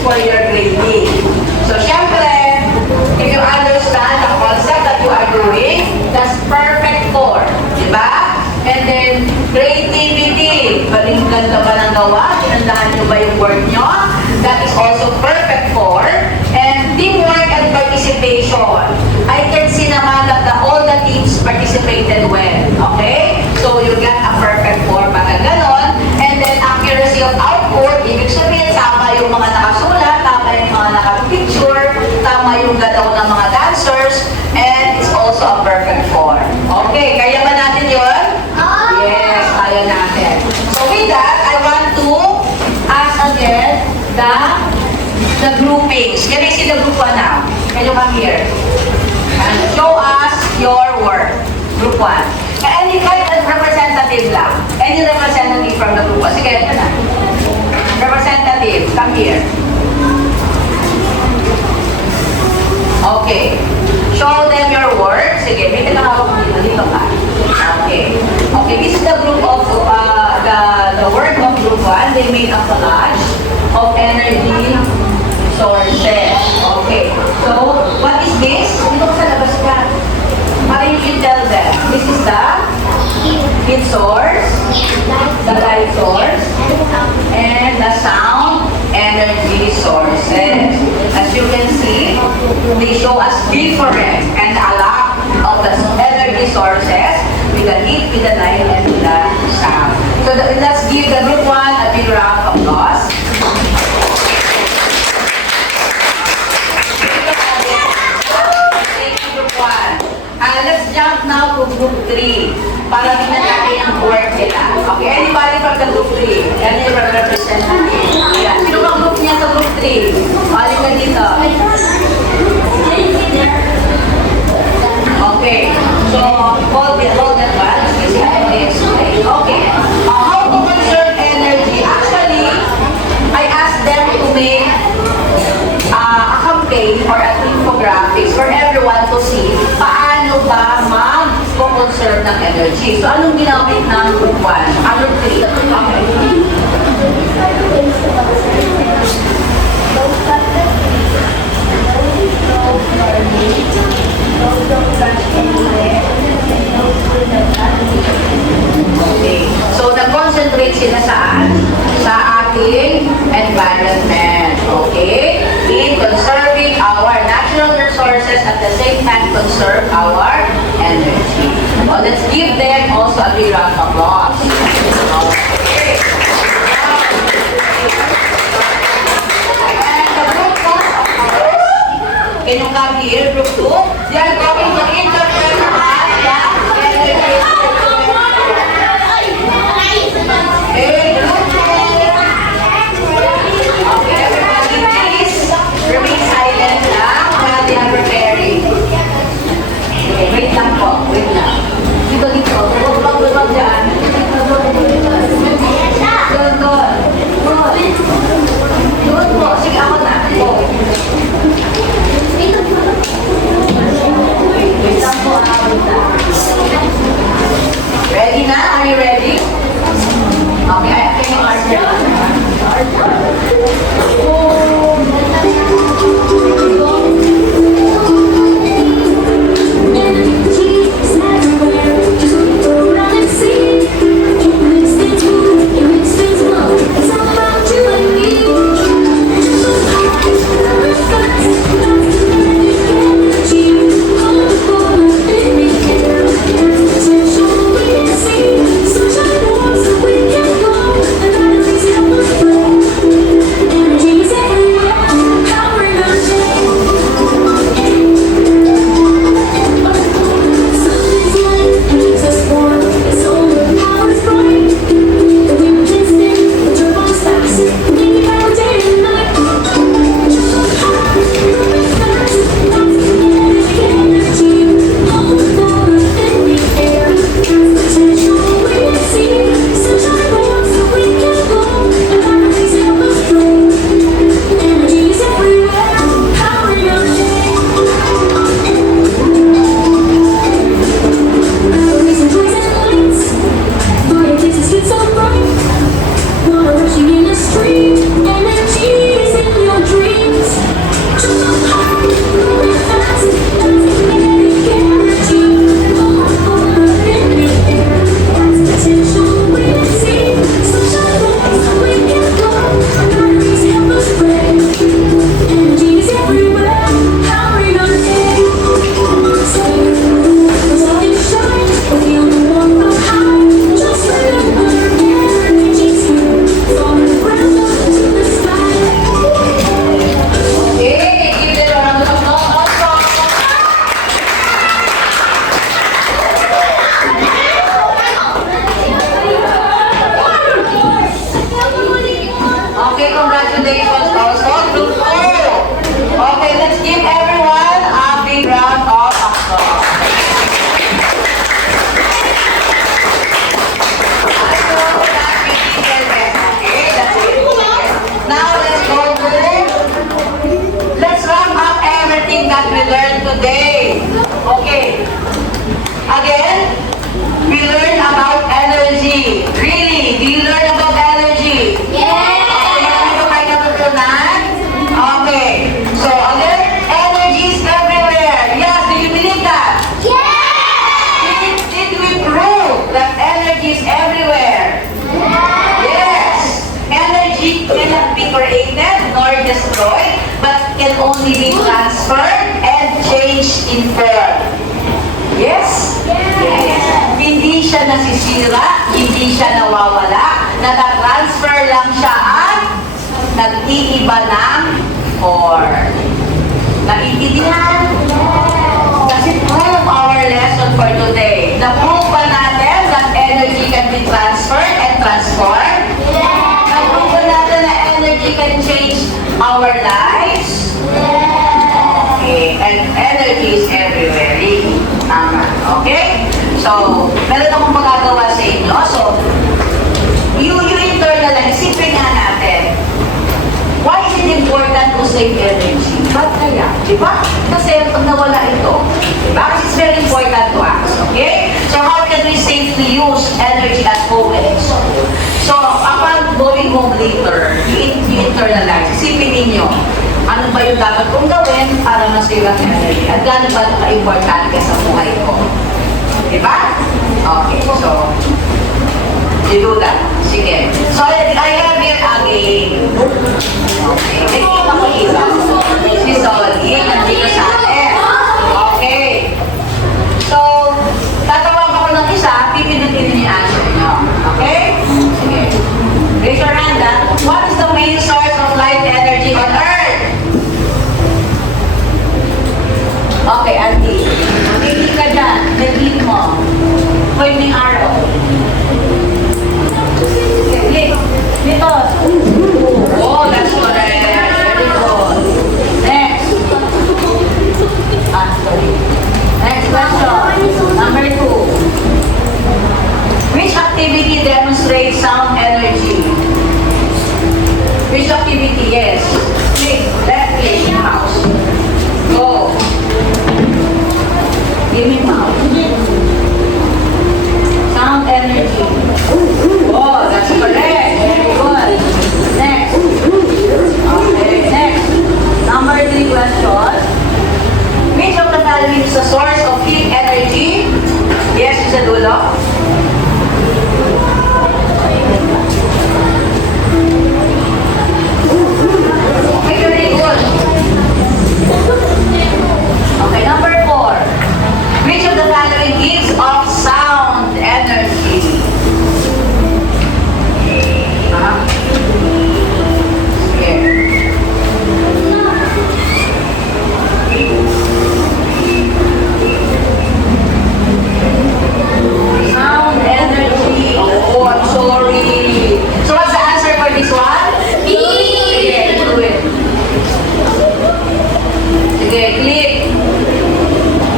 for your grading. So, syempre, if you understand the concept that you are doing, that's perfect for, di ba? And then, creativity. Galing ganda ba ng gawa? Tinandahan nyo ba yung work nyo? That is also perfect for. And teamwork and participation. I can see naman that all the teams participated well. Okay? So, you get a perfect for pagka ganon. And then, accuracy of output. Ibig sabihin, tama yung mga nakasulat, tama yung mga nakapicture, tama yung galaw ng mga dancers, and it's also a perfect for. Okay, kaya ba natin yun? Yes, kaya natin. So with that, I want to ask again the groupings. Can I see the group 1 now? Can you come here? And show us your work. Group 1. Any kind of representative lang. Any representative from the group 1. Sige, ito na. Representative, come here. Okay. Show them your work. Sige, may pinakawag mo dito. Dito ka. Okay. Okay, this is the group of, the work of group 1. They made a collage of energy sources. Okay. So, what is this? Dito ka sa labas ka. Para you can tell them. This is the heat source, the light source, and the sound energy sources. As you can see, they show us different and a lot of the energy sources with the heat, with the light, and with the sound. So let's give the group 1 a big round of applause. Thank you, group 1. Let's jump now to group 3 para tingnan natin ang work nila. Okay, anybody from the group 3? Yan yung representative. Ayan. Sino bang group niya sa group 3? Balik ka dito. Okay. So, hold that one. Okay. How to conserve energy? Actually, I asked them to make a campaign or an infographics for everyone to see paano ba mag-conserve ng energy. So, anong ginamit ng group 1? Anong 3? Okay. Okay. So, nag-concentrate sila saan? Sa ating environment. Okay? In conserving our natural resources at the same time conserve our energy. Well, let's give them also a big round of applause. Okay. And the group 2, of course, can you come here, group 2? They are going to interpret the energy. Hey, group 2. Okay, everybody, please remain silent lang while they are preparing. Okay, wait lang po. Wait lang. Dito. Huwag dyan. Doon po. Sige, ako na. Wait lang po. Ready na? Are you ready? Okay, I think you are in form. Yes? Yes. Hindi siya nasisira, hindi siya nawawala, natatransfer lang siya at nag-iiba ng form. Naiintindihan? Does it prove our lesson for today? Na-prove ba natin that energy can be transferred and transformed? Na-prove ba natin na energy can change our lives? Okay, and energy is everywhere. Tama. Okay? So, meron akong magagawa sa inyo. So, you internalize, isipin nga natin, why is it important to save energy? Ba't kaya? Diba? Kasi pag nawala ito, diba? Kasi it's very important to us. Okay? So, how can we safely use energy at home and in school? So, upon going home later, you internalize. Isipin ninyo, ano ba yung dapat kong gawin para masave ang energy? At gano'n ba ka-importante sa buhay ko? Diba? Okay, so, you do that. Sige. So, I have here again. Okay. Nakikita ko isa. Si Solly, nandito sa atin. Okay. So, tatawag ako ng isa, pipindutin niyo yung answer niyo. Okay? Sige. Raise your hand, ha? What is the main source of light energy on Earth? Okay, Auntie. Click ka dyan. Click mo. Hoy, may araw. Click. Dito. Oh, that's correct. Very good. Next. Sorry. Next question. Number 2. Which activity demonstrates sound energy? Which activity? Yes. Click. Left click. Mouse. Go. Give me mouse. Sound energy. Oh, that's correct. Very good. Next. Okay, next. Number 3 question. Which of the following is the source of heat energy? Yes, Mr. Dulo. Okay, very good. Okay, number 4. Which of the following gives off sound energy? Sound energy. Oh, I'm sorry. So what's the answer for this one? B. Sige, do it. Sige, click.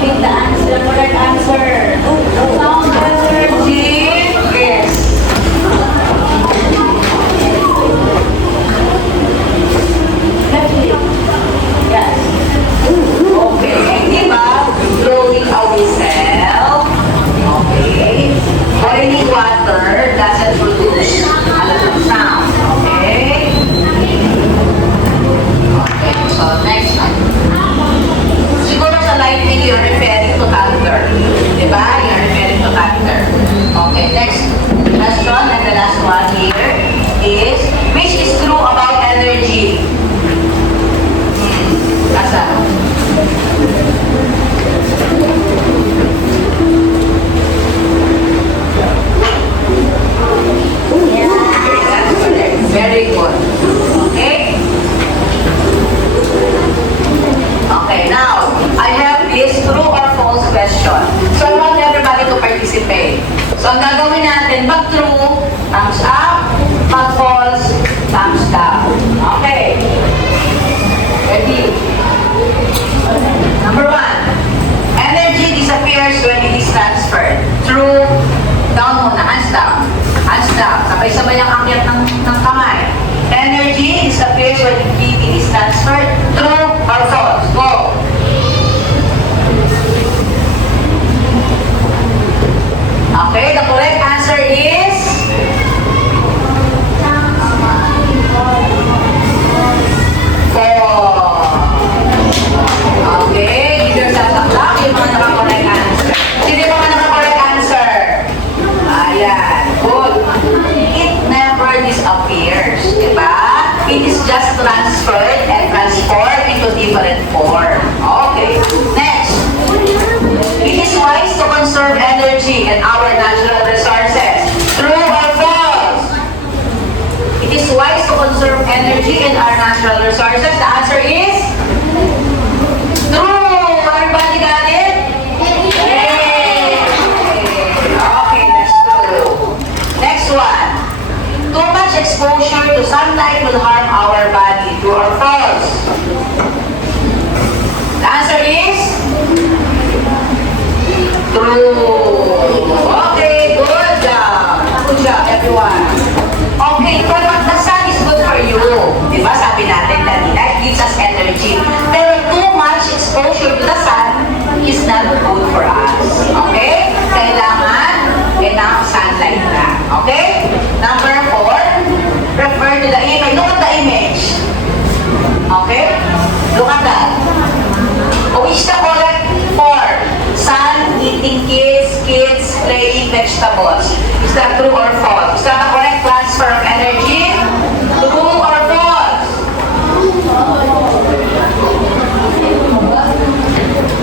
Click the answer, correct answer. Sound energy. Yes. Left click. Yes. Okay. Diba? Blowing away cell. Okay. Boiling water doesn't produce a lot of sound. Okay. Okay. So next one. Siguro sa lighting you're referring to thunder. Diba? You're referring to thunder. Okay. Next question and the last one here is which is true about energy? Asa? Very good. Okay? Okay, now, I have this true or false question. So, I want everybody to participate. So, ang gagawin natin, pag true, thumbs up. Pag false, thumbs down. Okay. Ready? Number 1. Energy disappears when it is transferred. True. Down muna, hands down. Hands down. Sabay-sabay ang akyat ng kamay. Energy disappears when it is transferred. True or false? Go. Okay, the correct answer is false. Okay, give yourself a clap yung mga naka-correct answer. Sino yung mga naka-correct answer? Ayan, good. It never disappears, diba? It is just transferred and transformed into different form. Okay, next. energy and our natural resources. True or false? It is wise to conserve energy and our natural resources. The answer is true. Everybody got it? Yay! Okay, that's true. Next one. Too much exposure to sunlight will harm our body. True or false? The answer is true. Okay, good job. Good job, everyone. Okay, but the sun is good for you. Diba? Sabi natin kanina, it gives us energy. Pero too much exposure to the sun is not good for us. Okay? Kailangan enough sunlight na. Okay? Number 4, refer to the image. Look at the image. Okay? Look at that. Which is the correct form? Sun, eating kids playing vegetables. Is that true or false? Is that the correct transfer of energy? True or false?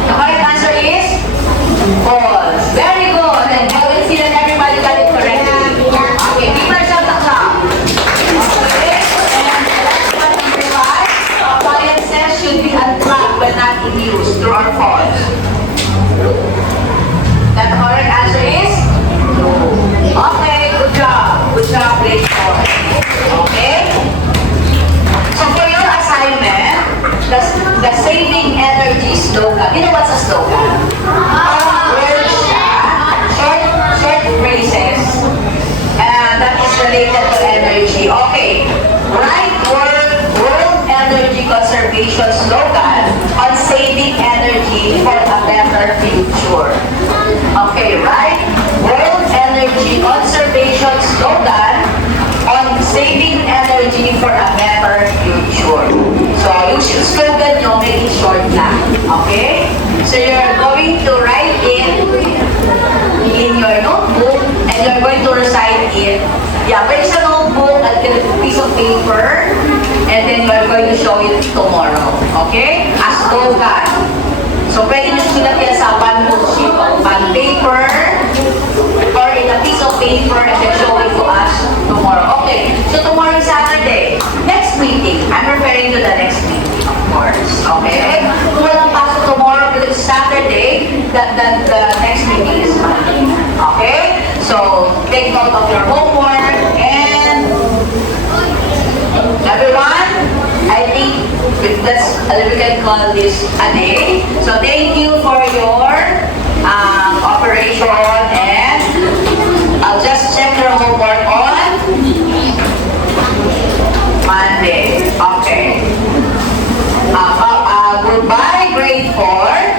The correct answer is false. Very good. And I will see that everybody got it correctly. Okay, give yourself the clap. Okay, and that's one number 5. Appliances should be unplugged when not in use. True or false? That the correct answer is true. Okay, good job. Good job, grade 4. Okay? So for your assignment, the saving energy slogan. You know what's a slogan? Words siya, short phrases, and that is related to energy. Okay. Write World Energy Conservation slogan on saving energy for a better future. Okay, right? World Energy Conservation slogan on saving energy for a better future. So, yung slogan nyo, make it short na. Okay? So, you're going to write it in your notebook and you're going to recite it. Yeah, but it's a notebook and get a piece of paper and then you're going to show it tomorrow. Okay? As slogan. So, pwede nyo sulat yan sa one note sheet of one paper or in a piece of paper and then show it to us tomorrow. Okay, so tomorrow is Saturday. Next meeting. I'm referring to the next meeting, of course. Okay? Kung walang pasok tomorrow because it's Saturday, the next meeting is Monday. Okay? So, take note of your homework and everyone, I think we can call this a day. So thank you for your operation and I'll just check your homework on Monday. Okay. Goodbye, grade 4.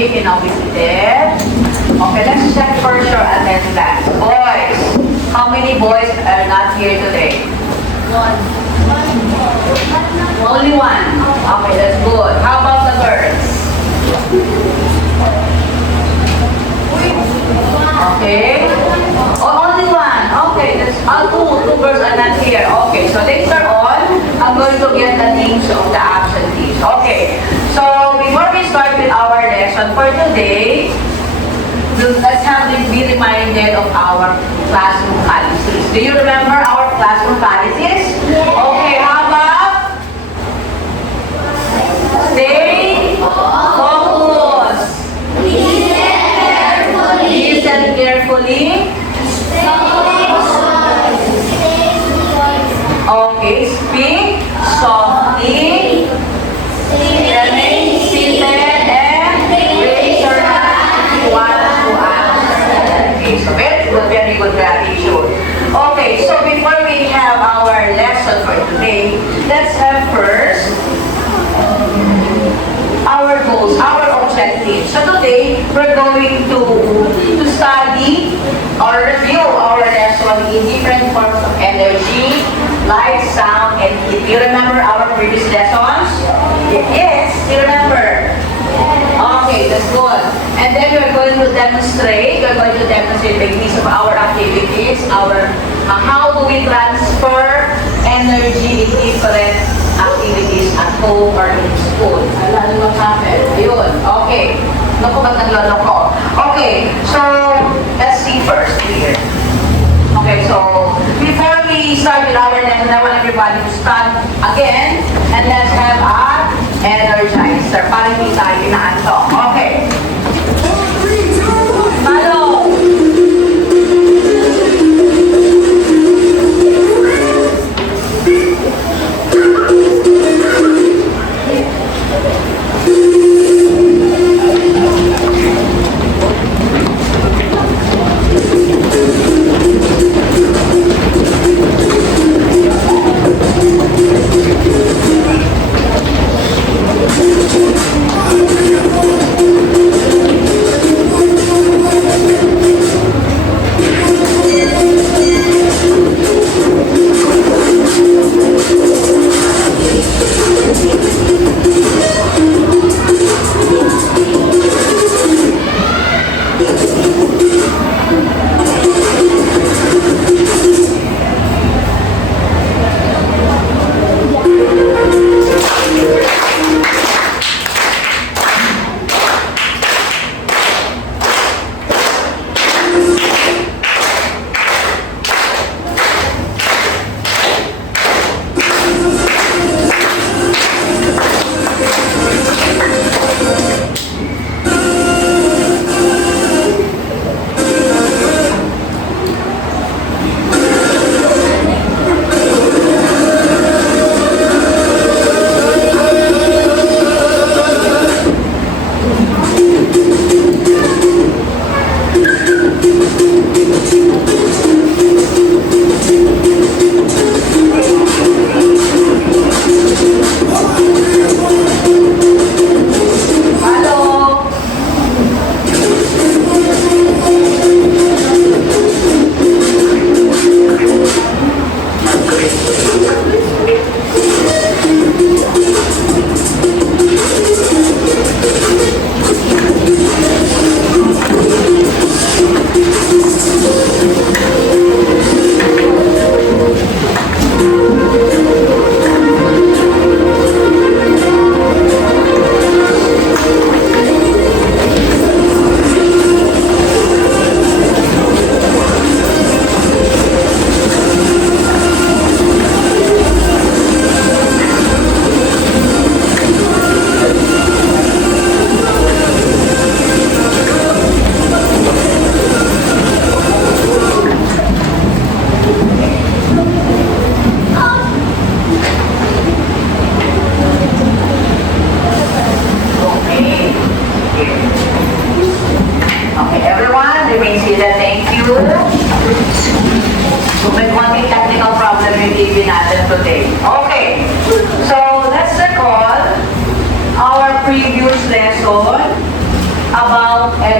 Okay, now we seated. Okay, let's check first your attendance. Boys, how many boys are not here today? Only one. Okay, that's good. How about the girls? Okay. Oh, only one. Okay, that's two girls are not here. Okay, so later on, I'm going to get the names of the absentees. Okay. So before we start with our lesson for today, let's be reminded of our classroom policies. Do you remember our classroom policies? Okay, how about stay focused. Listen carefully. Okay, speak softly. Remain seated and raise your hand if you want to answer. Okay, so very good gratitude. Okay, so before we have our lesson for today, let's have first our goals, our objectives. So today, we're going to study or review our lesson in different forms of energy, light, sound, and heat. Do you remember our previous lessons? Yes, you remember. Okay, that's good. And then we're going to demonstrate by means of our activities, how do we transfer energy in different activities at home or in school. Ano what happened? Ayun. Okay. Naku, ba't naglolo ko? Okay, so let's see first here. Okay, so before we start with our lesson, I want everybody to stand again and let's have a energizer. Parang hindi tayo inaantok. Okay. Follow.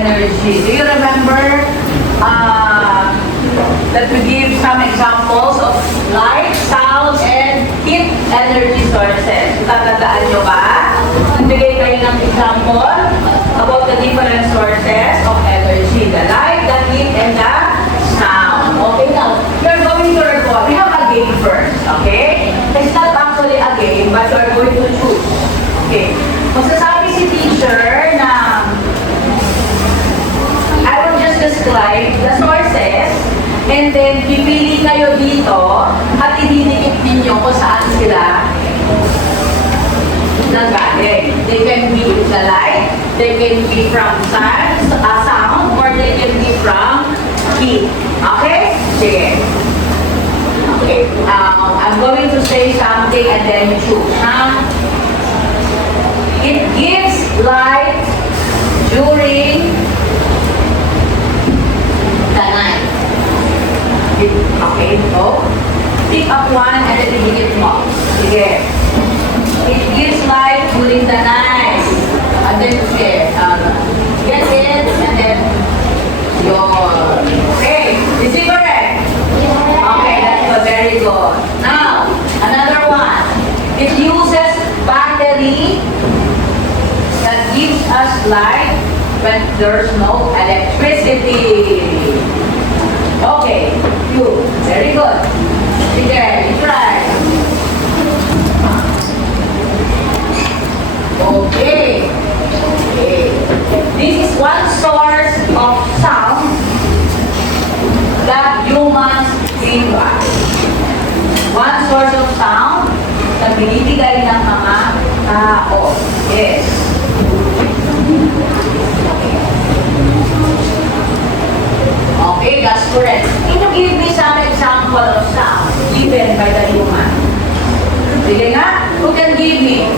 energy. Do you remember that we give some examples of light, sound, and heat energy sources? Tatandaan nyo ba? Nagbigay kayo ng example about the different sources of energy. The light, the heat, and the sound. Okay, now, you're going to record. We have a game first, okay? It's not actually a game, but you're going to choose. Okay. Magsasabi si teacher na I will just describe the sources and then pipili kayo dito at ididikit ninyo kung saan sila nanggaling. They can be the light, they can be from sound, or they can be from heat. Okay? Sige. Okay. I'm going to say something and then you choose. It gives light during the night. Okay, so pick up one and then higit mo. Sige. It gives light during the night. And then, sige, get it, and then, yun. Okay, is it correct? Okay, that's very good. Now, another one. It uses battery that gives us light when there's no electricity. Okay, you. Very good. Sige, you try. Okay. Okay. This is one source of sound that humans require. One source of sound na binibigay ng mga tao. Yes. Okay, that's correct. Can you give me some example of sound given by the human? Sige nga, who can give me?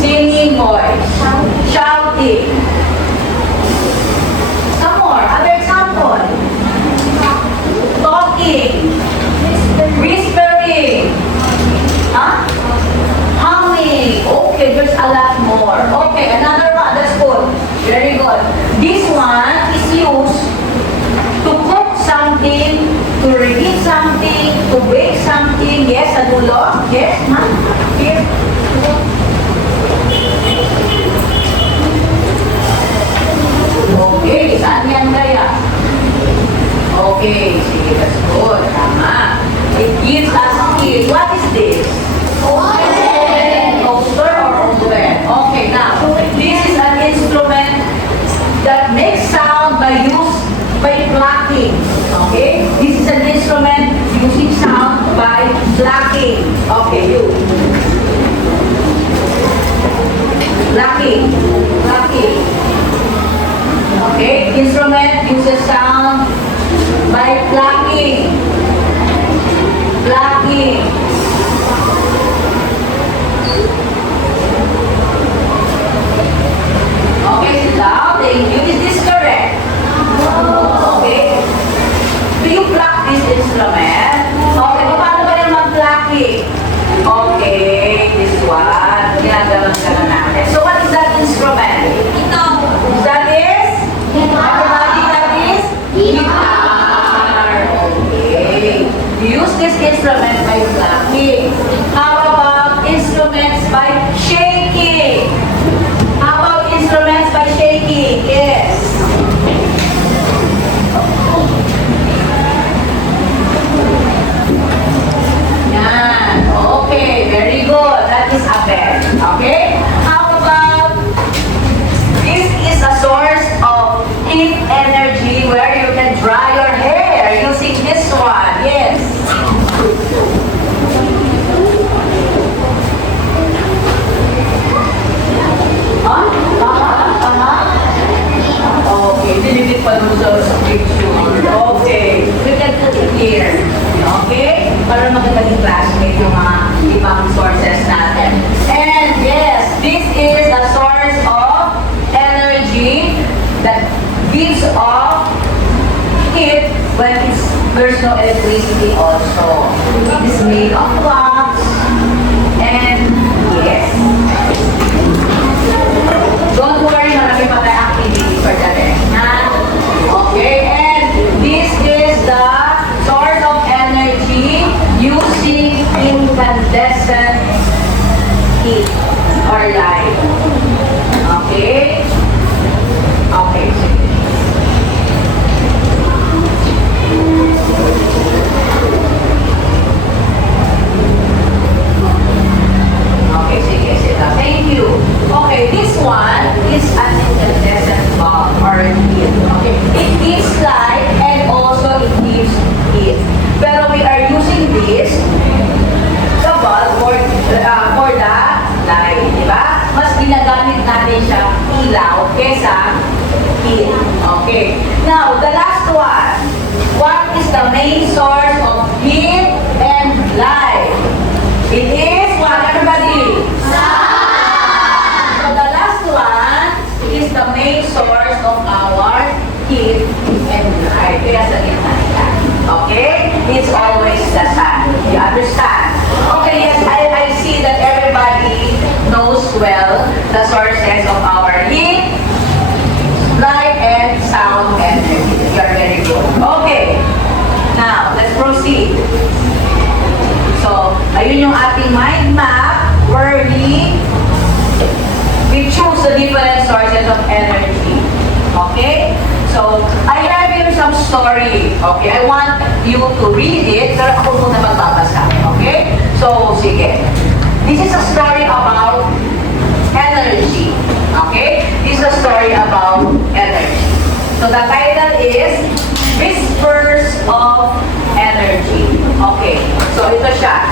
Singing voice. Shouting. Some more. Other example. Talking. Whispering. Huh? Humming. Okay, there's a lot more. Okay, another one. That's good. Very good. This one is used to cook something, to reheat something, to bake something. Yes, sa dulo. Yes, ma'am. Here. Okay, saan yan kaya? Okay, sige, that's good. Tama. It gives us heat. What is this? Oven. Toaster or oven? Okay, now, this is an instrument that makes sound by plucking. Okay? This is an instrument using sound by plucking. Okay, you. Plucking. Plucking. Okay? Instrument uses sound by plucking. Plucking. Okay, sit down. Thank you. Is this correct? Okay. Do you pluck this instrument? Okay, paano ba yung mag-plucking? Okay, this one. Ginagawa na natin. So what is that instrument? Ito. That is? Everybody, that is? Guitar. Okay. Use this instrument by plucking. How about instruments by shaking? How about instruments by shaking? Yes. Yan. Okay, very good. That is a bed. Okay? How about this is a source of heat energy where you can dry your hair using this one. Yes. Huh? Okay, dinibit pa dun sa picture. Okay, we can put it here. Okay? Para magandang classmate yung mga ibang sources natin. And yes, this is a source of energy that gives off heat when there's no electricity also. It is made of wax and yes. Don't worry, marami pa tayo activity for that. or light? Okay? Okay, sige. Okay, sige, sila. Thank you. Okay, this one is an incandescent bulb or heat. Okay, it gives light and also it gives heat. Pero we are using this, the bulb, for the light, di ba? Mas ginagamit natin siya ilaw kesa heat. Okay. Now, the last one. What is the main source of heat and light? It is what, everybody? So the last one is the main source of our heat and light. Kaya sa gitna nila. Okay? It's always the sun. You understand? Okay, yes, I see that everybody knows well the sources of our heat, light, and sound energy. You are very good. Okay. Now, let's proceed. So, ayun yung ating mind map where we choose the different sources of energy. Okay? So, I have here some story. Okay? I want you to read it, pero ako muna magbabasa. Okay? So, sige. This is a story about energy. Okay? This is a story about energy. So, the title is Whispers of Energy. Okay. So, ito siya.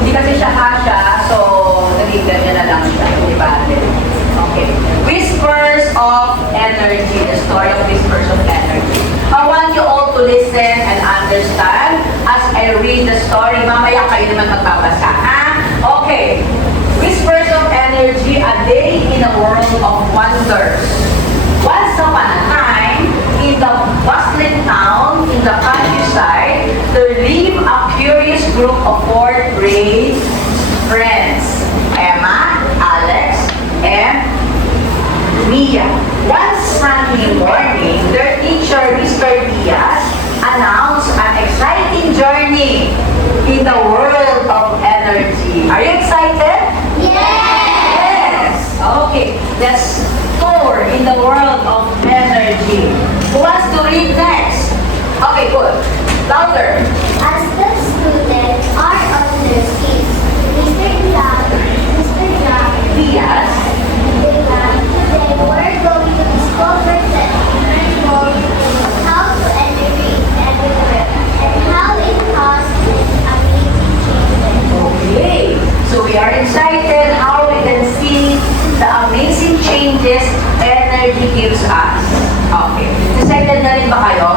Hindi kasi siya kasha, so naging ganyan na lang siya. Diba? Okay. Whispers of Energy. The story of Whispers of Energy. I want you all to listen and understand as I read the story. Mamaya kayo naman magbabasa. Ha? Okay. Whispers of Energy, a day in a world of wonders. Once upon a time, in the bustling town, in the countryside, there lived a curious group of fourth-grade friends, Emma, Alex, and Mia. One sunny morning, their teacher, Mr. Diaz, announced an exciting journey in the world of energy. Are you excited? Yes! Okay, let's tour in the world of energy. Who wants to read next? Okay, good. Louder. As the students are on their seats, Mr. Jack, Diaz. they were going to discover the inner how to energy everywhere and how it causes amazing changes. Okay. So we are excited how we can see the amazing changes energy gives us. Okay. Excited na rin ba kayo?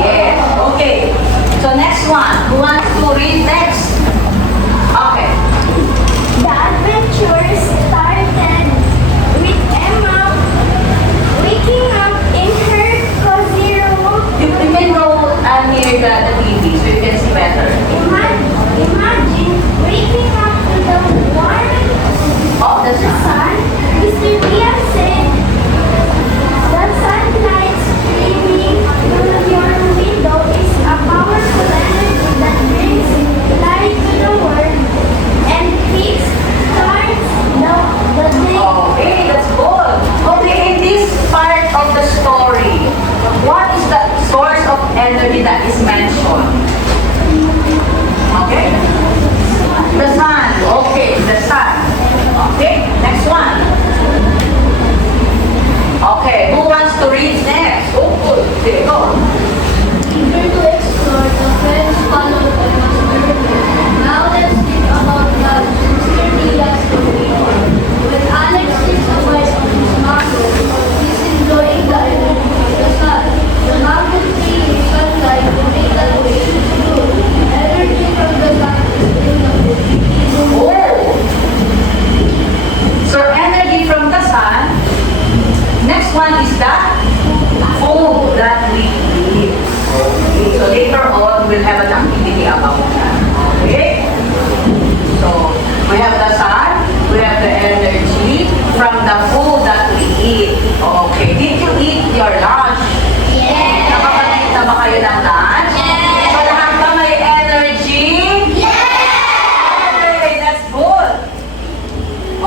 Yes. Okay. So next one. Who wants to read next? Okay. The adventure started with Emma waking up in her cozy room. You can go near the TV so you can see better. Imagine waking up to the warm Oh, that's the sun. Mr. Diaz said, the sunlight streaming through your window is a powerful energy that brings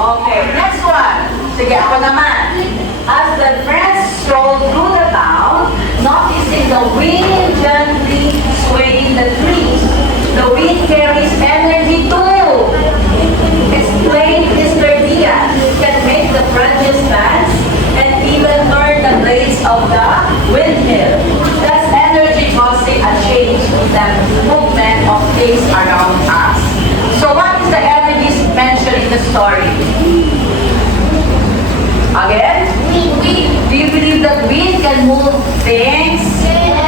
Okay, next one. Sige, ako naman. As the friends stroll through the town, noticing the wind gently swaying the trees, the wind carries energy too. Explained Mr. Diaz, can make the branches dance and even turn the blades of the windmill. That's energy causing a change in the movement of things around us. So what is the energy mentioned in the story? Again? Wind. Do you believe that wind can move things?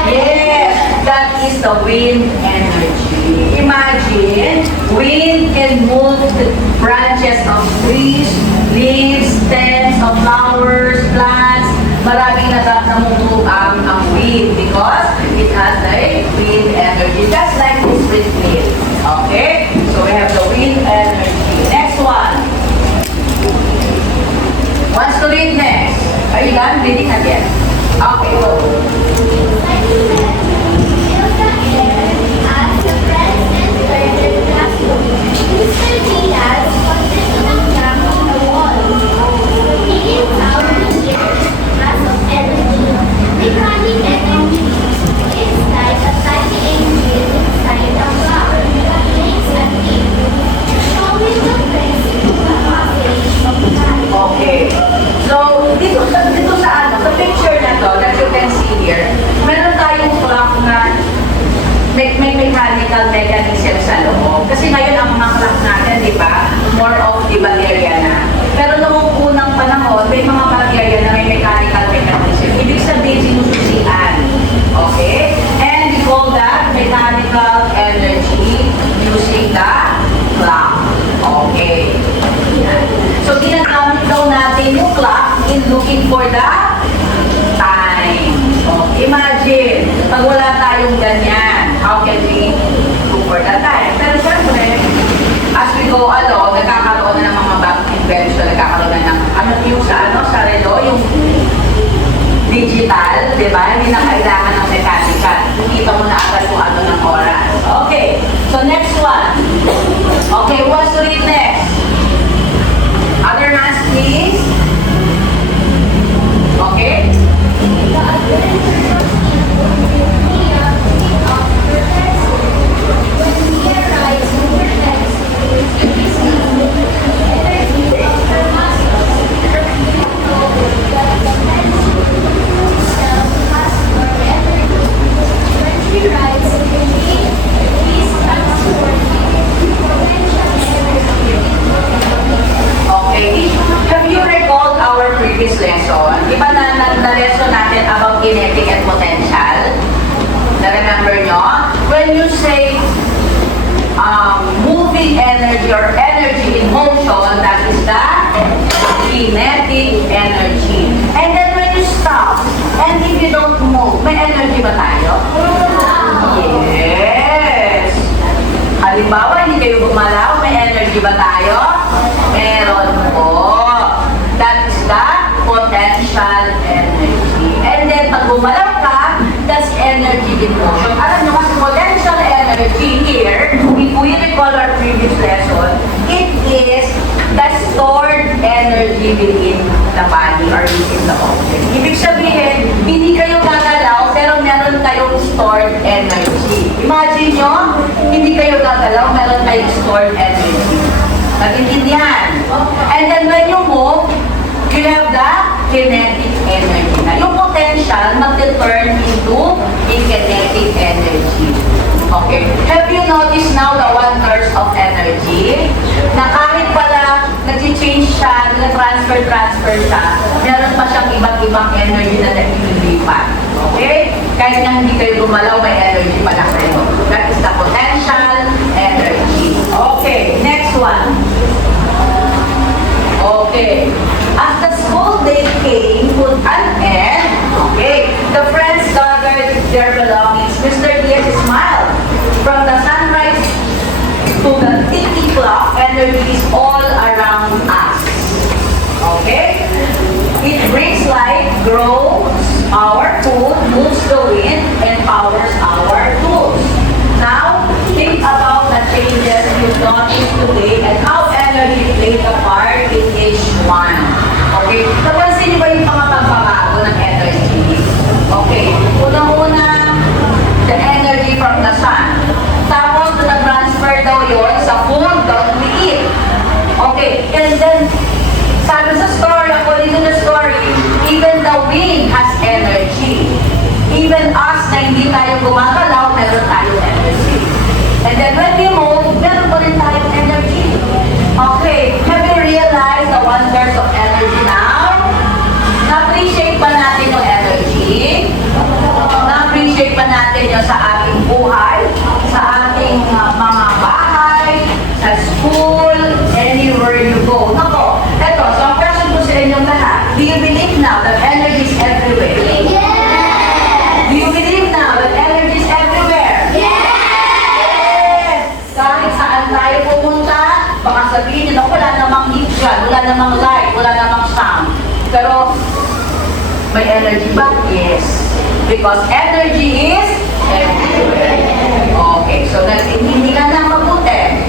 Yes, that is the wind energy. Imagine, wind can move the branches of trees, leaves, stems of flowers, plants. Maraming namumove ang wind because it has the wind energy. Just like this windmill. Okay? So we have the wind energy. Next one. Wants to read next? Are you done reading again? Okay, go. Okay. So, dito sa sa picture na to that you can see here, meron tayong clock na may mechanical mechanism sa loob. Kasi ngayon ang mga clock natin, di ba, more of the baterya na. Pero noong unang panahon, may mga baterya na may mechanical mechanism. Ibig sabihin, sinususian. Okay? And we call that mechanical energy using the clock. Okay. So, ginagamit daw natin yung clock in looking for the time. Oh, imagine, pag wala tayong ganyan, how can we look for the time? Pero syempre, as we go along, nagkakaroon na ng mga bagong invention, nagkakaroon na ng, sa relo, yung digital, di ba? Hindi na kailangan ng mechanical. Kita mo na agad kung ano ng oras. Okay, so next one. Okay, who wants to read next? Other hands, please. Okay. Okay. Have you recalled our previous lesson? Di ba na lesson natin about kinetic and potential? Na-remember nyo? When you say moving energy or energy in motion, that is the kinetic energy. And then when you stop, and if you don't move, may energy ba tayo? Yes! Halimbawa, hindi kayo gumalaw, may energy ba tayo? Meron po. That is the potential energy. And then, pag gumalaw ka, that's energy in motion. Alam nyo kasi potential energy here, if we recall our previous lesson, it is the stored energy within the body or within the object. Ibig sabihin, hindi kayo gagalaw, pero meron kayong stored energy. Imagine nyo, hindi kayo gagalaw, meron kayong stored energy. Nag-intindihan. And then when you move, you have the kinetic energy. Na yung potential mag-turn into a kinetic energy. Okay. Have you noticed now the wonders of energy? Na kahit pala nag-change siya, nag-transfer siya, meron pa siyang ibang energy na nag-ilipat. Okay? Kahit na hindi kayo gumalaw, may energy pa lang kayo. That is the potential energy. Okay. Next one. Okay. As the school day came to an end, okay, the friends gathered their belongings. Mr. Diaz smiled. From the sunrise to the ticking clock, energy is all around us. Okay? It brings life, grows our food, moves the wind, and powers our tools. Now, think about the changes you noticed today and how energy played a part in And then, sabi sa story, according to the story, even the wind has energy. Even us na hindi tayo gumagalaw, meron tayong energy. And then when we move, meron pa rin tayong energy. Okay, have you realized the wonders of energy now? Na-appreciate ba natin yung energy? Na-appreciate ba natin yung sa ating buhay? Sa ating mga bahay? Sa school? Anywhere you go? Nako, eto, so ang question ko sa inyong lahat, do you believe now that energy is everywhere? Yes! Do you believe now that energy is everywhere? Yes! Kahit saan tayo pumunta, baka sabihin nyo, wala namang heat dyan, wala namang light, wala namang sound. Pero, may energy ba? Yes. Because energy is everywhere. Okay, so hindi ka na mabuti.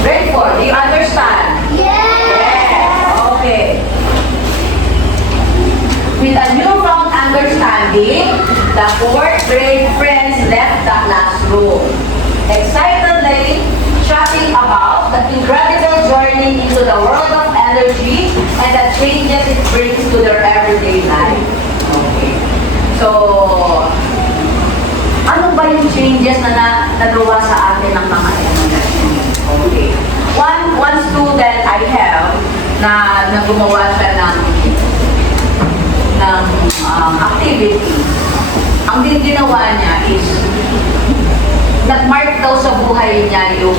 Grade 4, do you understand? Yes! Okay. With a newfound understanding, the fourth grade friends left the classroom, excitedly chatting about the incredible journey into the world of energy and the changes it brings to their everyday life. Okay. So, ano ba yung changes na nagawa sa atin ng mga energy? Okay. One student I have na gumawa siya ng activity. Ang ginawa niya is nag-mark daw sa buhay niya yung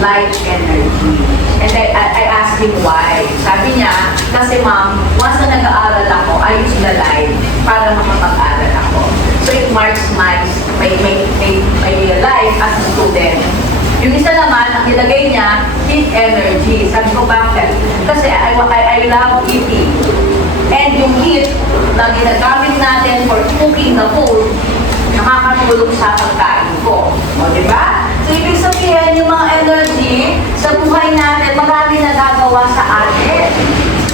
light energy. And I asked him why. Sabi niya, kasi ma'am, once na nag-aaral ako, I use the light para makapag-aral ako. So it marks my life as a student. Yung isa naman, ang nilagay niya, heat energy. Sabi ko, bakit? Kasi I love eating. And yung heat na ginagamit natin for cooking the food, nakakatulong sa pagkain ko. O, di ba? So, ibig sabihin, yung mga energy sa buhay natin, marami nagagawa sa atin.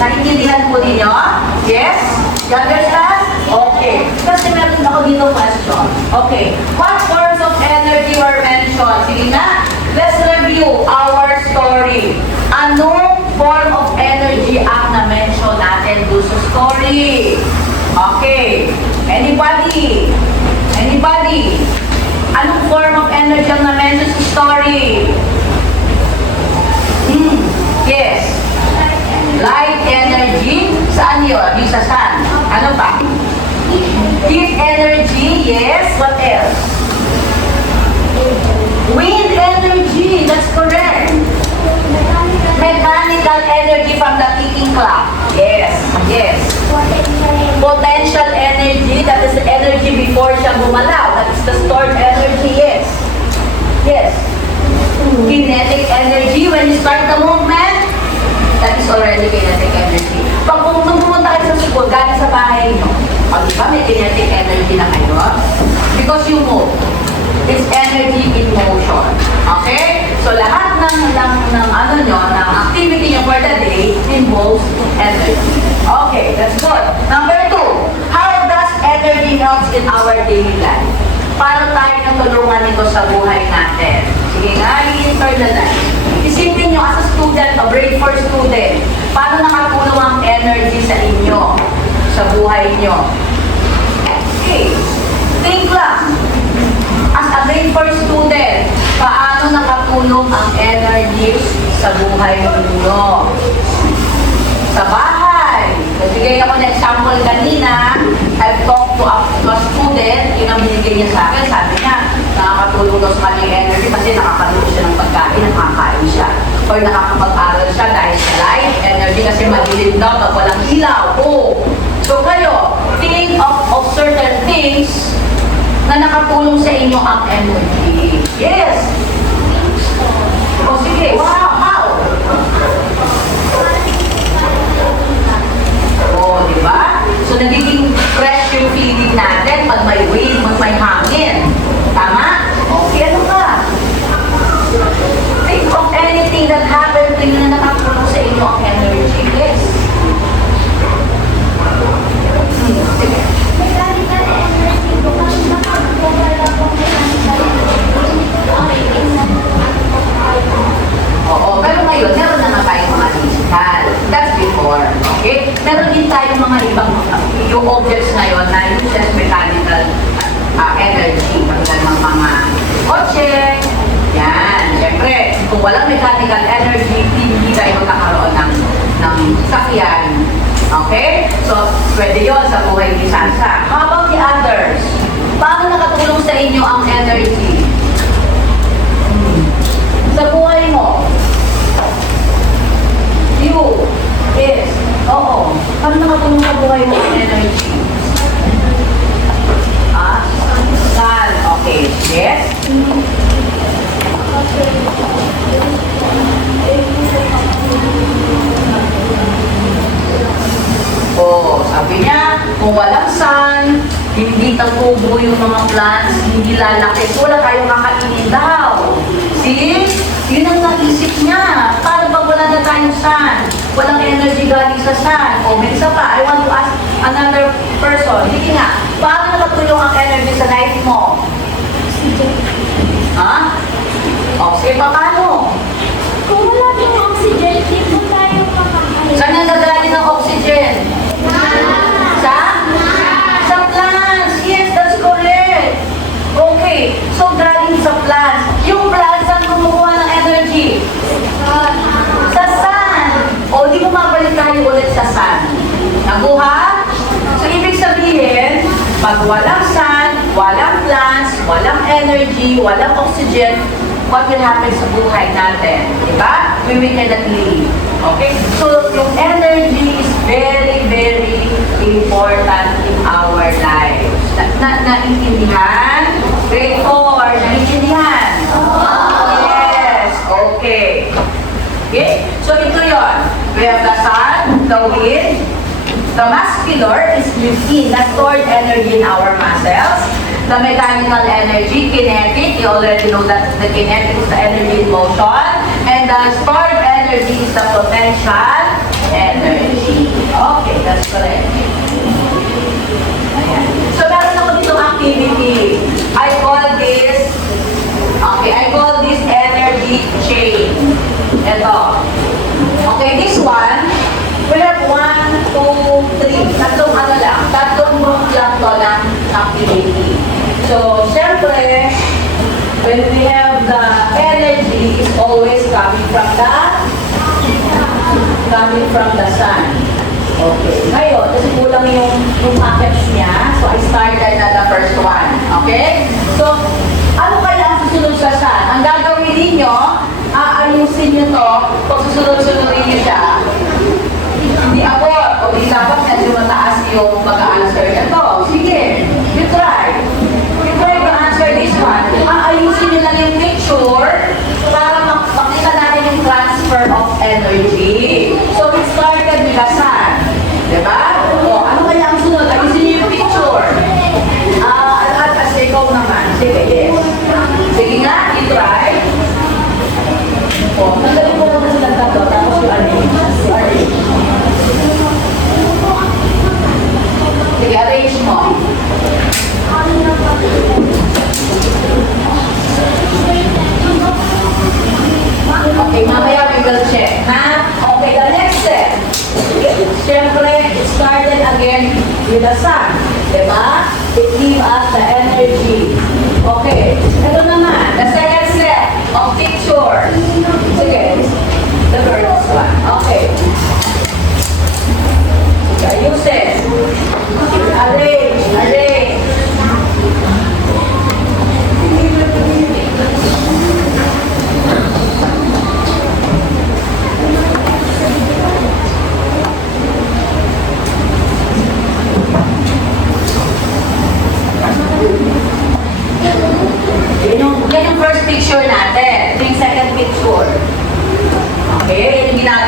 Naintindihan po ninyo? Yes? You understand? Okay. Kasi meron ako dito question. Okay. What forms of energy were mentioned? Sige na. Let's review our story. Anong form of energy ang na-mention natin doon sa story? Okay. Anybody? Anybody? Anong form of energy ang na-mention sa story? Yes. Light energy. Saan yun? Yung sa sun. Ano pa? Heat energy. Yes. What else? Wind energy. That's correct. Mechanical energy from the ticking clock. Yes. Yes. Potential energy. That is the energy before siya gumalaw. That is the stored energy. Yes. Yes. Kinetic energy. When you start the movement, that is already kinetic energy. Pag pumunta kayo sa school, galing sa bahay nyo, di ba may kinetic energy na kayo? Because you move. It's energy in motion. Okay? So lahat ng activity nyo for the day involves energy. Okay, that's good. Number 2, how does energy helps in our daily life? Paano tayo natulungan nito sa buhay natin? Sige nga, i-internalize. Isipin nyo as a student, a grade 4 student, paano nakatulong ang energy sa inyo, sa buhay nyo? Okay, think lang. As a grade 4 student, paano nakatulong ang energy sa buhay ninyo? Sa bahay. Nagbigay ako ng example kanina. I've talked to a student, yun ang binigay niya sa akin. Sabi niya, nakakatulong daw sa kanyang energy kasi nakakatulong siya ng pagkain, nakakain siya. Or nakakapag-aral siya dahil sa light energy kasi madilim daw pag walang ilaw. Oh. So kayo, think of certain things na nakatulong sa inyo ang energy. Yes. O sige, wow, how? O, di ba? So nagiging fresh yung feeling natin pag may wind, pag may hangin. Tama? Okay, ano ka? Think of anything that happened to you na nakatulong sa inyo ang energy. Yes. Sige. Mechanical energy, mechanical energy, hindi tayo magkakaroon ng sakyan. Okay? So, pwede yun sa buhay ni Sansa. How about the others? Paano nakatulong sa inyo ang energy? Sa buhay mo? You. Yes. Oo. Paano nakatulong sa buhay mo ang energy? Ah? Sun. Okay. Yes? Oh, sabi niya, kung walang sun, hindi tatubo yung mga plants, hindi lalaki. So, wala tayong kakainin daw. See? Yun ang naisip niya. Paano pag wala na tayong sun? Walang energy galing sa sun. O, may isa pa. I want to ask another person. Sige nga, paano nakatulong ang energy sa life mo? Ha? O, sige, paano? Kung wala yung oxygen, di po tayo makakain. Saan ang gagaling ng oxygen? Sa? Sa plants. Yes, that's correct. Okay. So, galing sa plants. Yung plants ang kumukuha ng energy? Sa sun. O, di bumabalik tayo ulit sa sun. Nakuha? So, ibig sabihin, pag walang sun, walang plants, walang energy, walang oxygen, what will happen sa buhay natin? Diba? We cannot live. Okay? So, yung energy is very, very important in our lives. Naintindihan? Grade 4, naintindihan? Yes. Okay. Okay? So, ito yon. We have the sun, the wind, the muscular is within, the stored energy in our muscles. The mechanical energy, kinetic, you already know that the kinetic is the energy in motion. And the stored energy is the potential energy. Okay, that's correct. Ayan. So, meron ako ditong activity. I call this energy chain. Ito. Okay, this one, we have 1, 2, 3. Tatlong group lang to ng activity. So, syempre, when we have the energy, is always coming from the sun. Okay. Ngayon, kasi kulang yung package niya, so I started na the first one. Okay? So, ano kaya ang susunod sa sun? Ang gagawin ninyo, aayusin nyo to, pag susunod-sunodin nyo siya, hindi ako, o di dapat medyo mataas yung mag-answer nito. Sige, you try. You try to answer this one. Aayusin nyo lang yung picture para makita natin yung transfer of energy. So, it started with the sun. Diba? O, ano kaya ang sunod? Ayusin nyo yung picture. Kasi ikaw naman. Sige, yes. Sige nga, you try. O, sandali mo naman sila tatlo, tapos yung arrange. Sige, arrange mo. Okay, mamaya we will check, ha? Okay, the next step. Siyempre, it started again with the sun. Diba? It gave us the energy. Okay, ito naman, the second step of picture. Sige, the first one. Okay. Ayusin. Arrange. Yan yung first picture natin. Ito yung second picture. Okay, yan yung ginagawa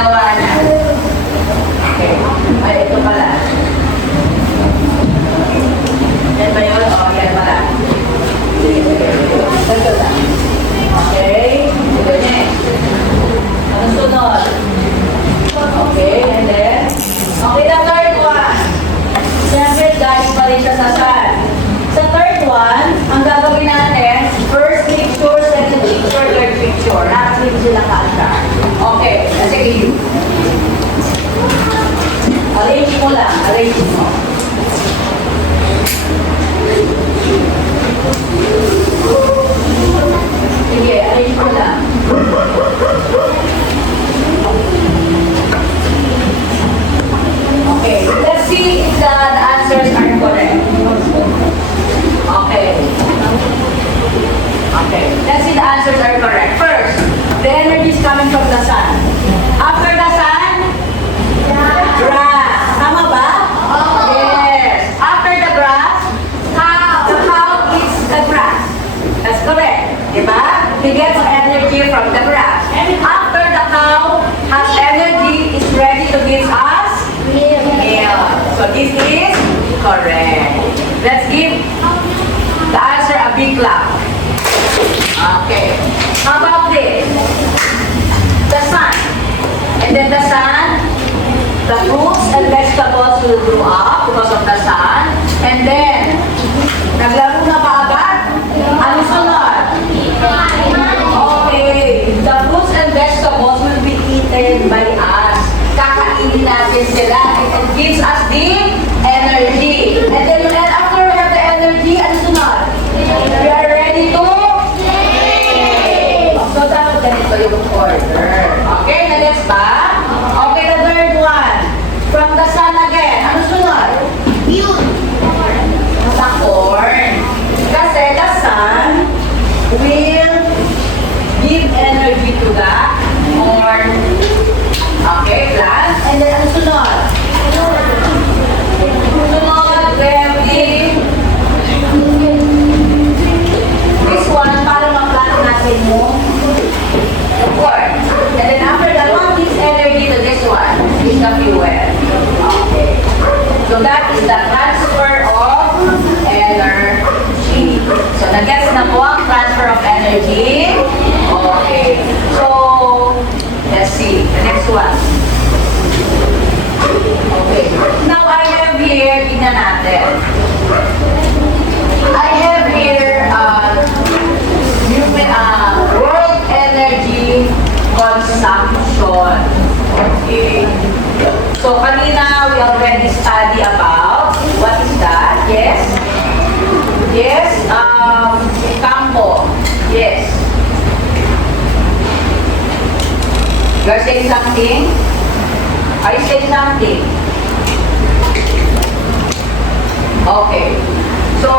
this is correct. Let's give the answer a big clap. Okay. How about this? The sun. And then the sun, the fruits and vegetables will grow up because of the sun. And then, naglaro na ba agad? Ano sunod? Okay. The fruits and vegetables will be eaten by us. Kakainin natin sila. It gives us the energy. And then after we have the energy, ano sunod? We are ready to play. So dapat ganito yung order. Okay, na-gets ba? Okay, the third one. From the sun again. Ano sunod? Sa corn. Kasi the sun will give energy to the corn. Okay, plant. And then ano sunod? Sunod, gravity. This one, para ma-plant natin mo the corn. And then after that, what gives energy to this one? Is the fuel. Okay. So that is the transfer of energy. So nag-gets na po ang transfer of energy. Okay. So, let's see. The next one. Okay. Now I have here, tingnan natin. I have here, world energy consumption. Okay. So kanina we already study about what is that? Yes. Yes. Campo. Yes. You are saying something? Are you saying something? Okay. So,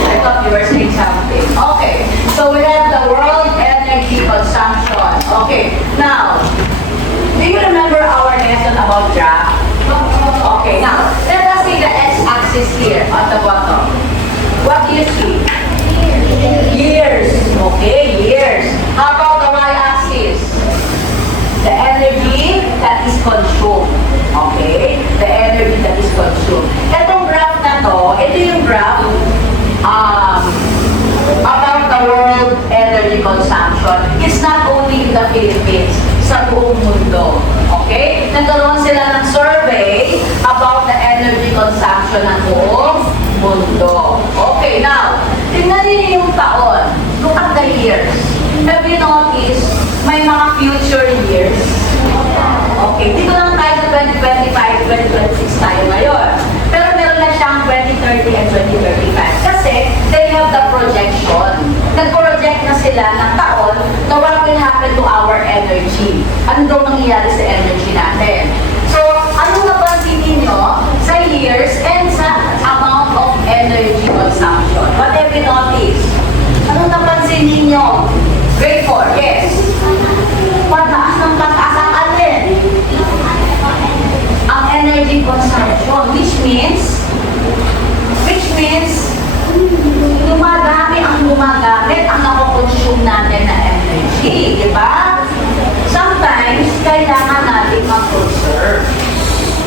I thought you were saying something. Okay. So, we have the world energy consumption. Okay. Now, do you remember our lesson about graph? Okay. Now, let us see the x-axis here on the bottom. What do you see? Years. Okay, years. How about the y-axis? The energy that is consumed. Okay? The energy that is consumed. Itong graph na to, ito yung graph about the world energy consumption. It's not only in the Philippines, sa buong mundo. Okay? Nagkaroon sila ng survey about the energy consumption ng buong mundo. Okay, now, tingnan niyo yung taon. Look at the years. Have you noticed, may mga future years? Okay, dito lang tayo sa 2025, 2026 tayo ngayon. Pero meron na siyang 2030 and 2035. Kasi, they have the projection. Nag-project na sila ng taon na what will happen to our energy. Ano daw nangyayari sa energy natin? So, anong napansin ninyo sa years and sa amount of energy consumption? What have you noticed? Anong napansin ninyo? Grade 4, yes. Pataas ng pataas ang alin? Ang energy consumption, which means gumagamit ang nakukonsume natin na energy, di ba? Sometimes, kailangan natin mag-conserve.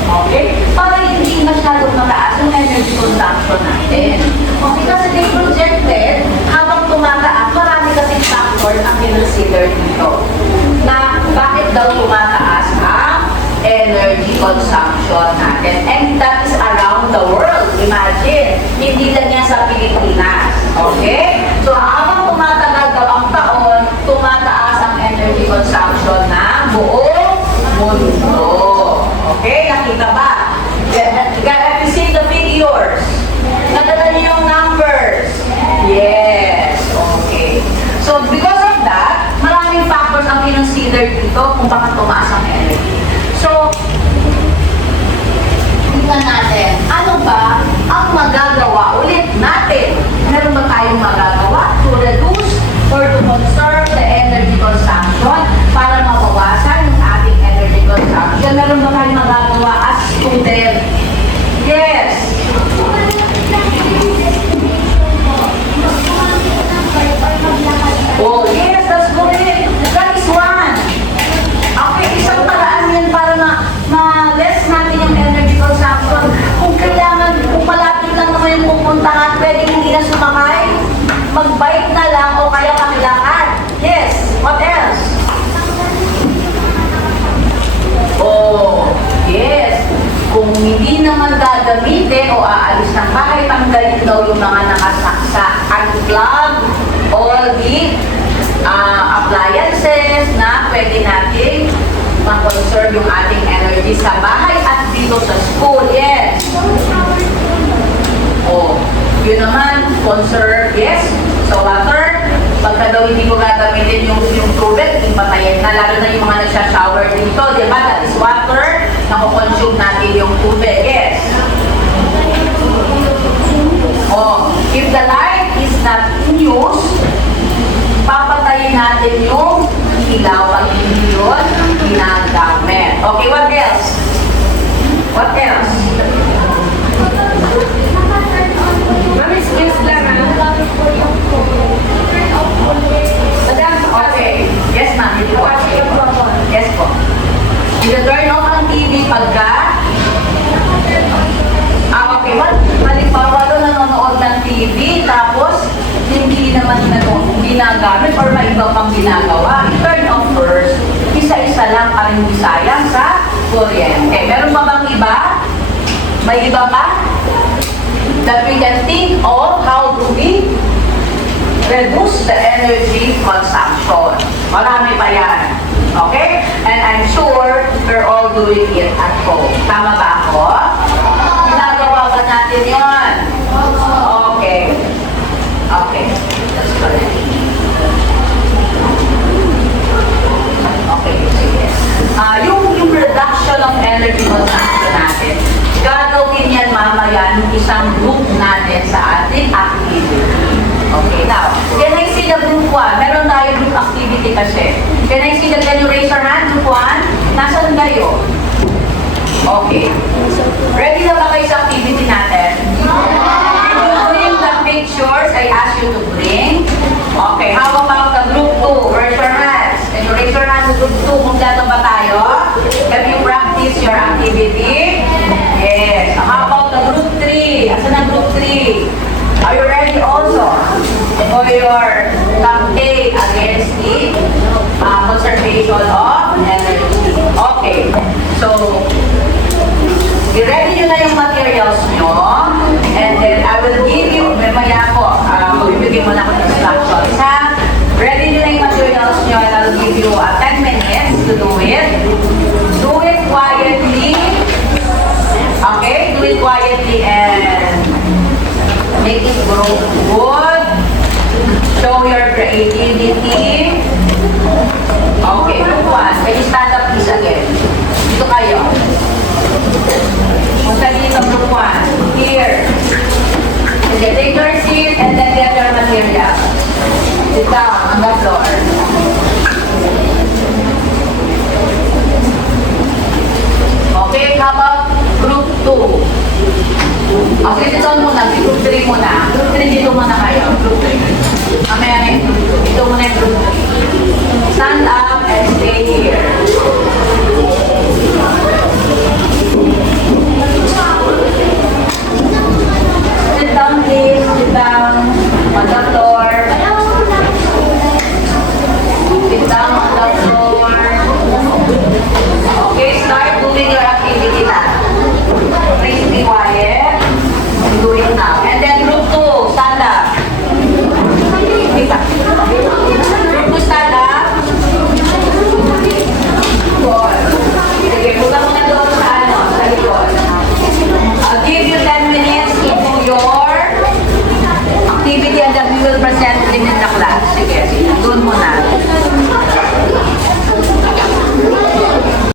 Okay? Para hindi masyadong mataas yung energy consumption natin. Okay, kasi they projected, habang tumataas, marami kasing factors ang consider dito. Na bakit daw tumataas ang energy consumption natin. And that is around the world. Imagine, hindi lang yan sa Pilipinas. Okay? So, habang tumatagal daw ang taon, tumataas ang energy consumption ng buong mundo. Okay? Nakita ba? Have you seen the figures? Nadala niyo yung numbers? Yes. Okay. So, because of that, maraming factors ang kinonsider dito kung bakit tumaas ang energy. So, tingnan natin, ano ba ang magagawa ulit natin? Meron ba tayong magagawa to reduce or to conserve the energy consumption para mabawasan yung ating energy consumption? Meron ba tayong magagawa as student? Yes. Oh, yes, that's correct. That is one. Okay, isang paraan plug all the appliances na pwede nating ma-conserve yung ating energy sa bahay at dito sa school. Yes. Oh, yun naman, conserve, yes. So water, pagka daw hindi mo gagamitin yung tubig, ipatayin na, lalo na yung mga nagsha-shower dito, di ba? That is water, nakukonsume natin yung tubig, yes. Oh, if the light is not in use, papatayin natin yung ilaw pag hindi yun ginagamit. Okay, what else? What else? Ma'am, excuse lang ah. Madam, okay. Yes, ma'am. Dito po. Yes po. I-turn off ang TV pagka okay. Halimbawa doon nanonood ng TV tapos hindi naman ginagamit or may iba pang ginagawa. I-turn off first. Isa-isa lang para hindi sayang sa kuryente. Meron pa bang iba? May iba pa? That we can think of how do we reduce the energy consumption. Marami pa yan. Okay? And I'm sure we're all doing it at home. Tama ba ako? Ginagawa ba natin yun? Okay. Okay. That's correct. Okay. Sige. Yung reduction of energy consumption natin, gagawin yan mamaya ng isang group natin sa ating activity. Okay, now, can I see the group 1? Meron tayo group activity kasi. Can I see can you raise your hand, group 1? Nasaan kayo? Okay. Ready na ba kayo sa activity natin? Can you bring the pictures I asked you to bring? Okay, how about the group 2? Raise your hands. Can you raise your hands, group 2? Kompleto ba tayo? Have you practiced your activity? Yes. How about the group 3? Asan ang group 3? Are you ready also for your campaign against the conservation of energy? Okay. So, i-ready nyo na yung materials nyo and then I will give you, mamaya po, magbibigay mo na ako ng instructions ha. Ready nyo na yung materials nyo and I will give you 10 minutes to do it. Do it quietly. Okay? Do it quietly and make it grow good. Show your creativity. Okay, group 1. Can you stand up please again? Dito kayo. Punta dito, group 1. Here. Okay, take your seat and then get your material. Sit down on the floor.